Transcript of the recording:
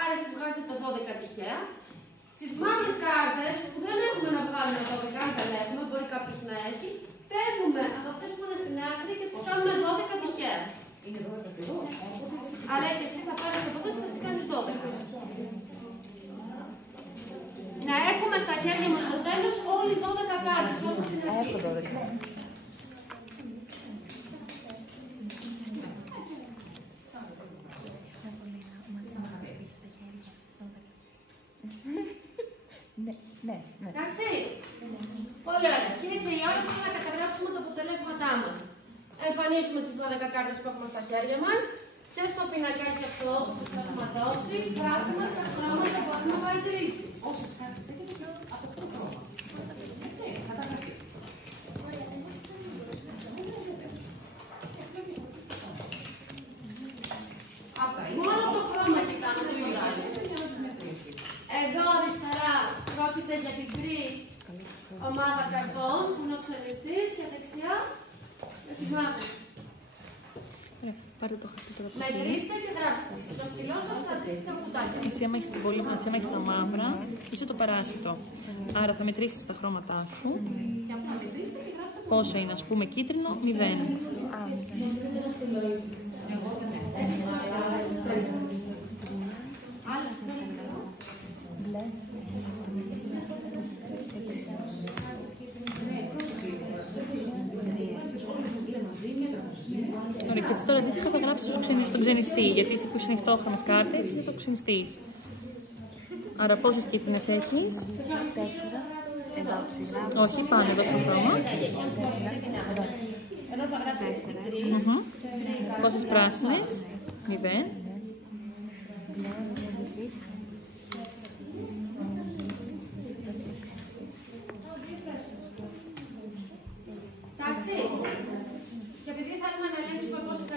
Άρα εσείς βγάζετε το 12 τυχαία. Στις μαύρες κάρτες που δεν έχουμε να βγάλουμε 12, αν δεν έχουμε, μπορεί κάποιος να έχει, παίρνουμε από αυτές που είναι στην άκρη και τις κάνουμε 12 τυχαία. Είναι 12 ακριβώς. Αλλά και εσύ θα πάρεις από εδώ και θα τις κάνεις 12. Να έχουμε στα χέρια μας στο τέλος όλοι 12 κάρτες, όπως στην αρχή. Έχω 12. Ναι. Εντάξει. Πολύ ωραία. Και ήρθε η ώρα να καταγράψουμε τα αποτελέσματά μας. Εμφανίζουμε τις 12 κάρτες που έχουμε στα χέρια μας και στο πινακάκι αυτό που σας έχουμε δώσει γράφουμε τα χρώματα που έχουμε χαρακτηρίσει. Όσες κάρτες έχετε από αυτό το χρώμα. Έτσι, καταγραφή. Μόνο το χρώμα και κάνω το ίδιο. Εδώ αριστερά πρόκειται για την γκρι ομάδα καρτών που είναι ο ξενιστής και δεξιά με τη μαύρη. Πάρτε το χαρτί τώρα. Μετρήστε και γράψτε. Στο στυλό σας θα δείτε τα κουτάκια. Εσύ άμα έχεις τα μαύρα, είσαι το παράσιτο. Άρα θα μετρήσεις τα χρώματά σου. Και αφού μετρήστε και γράψτε. Πόσα είναι, ας πούμε, κίτρινο, 0. Άλλες θέλεις να δω. Μπλε. Ωραία, και εσύ τώρα αντίστοιχα θα γράψεις τον ξενιστή, γιατί εσύ που είσαι ανοιχτόχρωμες κάρτες, είσαι το ξενιστής. Άρα πόσες κίτρινες έχεις? 4. Εδώ ψηλά. Όχι, πάμε εδώ στο χρώμα. Εδώ θα γράψετε την γκρι. Πόσες πράσινες? 0. Εντάξει. Και επειδή θέλουμε να ελέγξουμε πόσες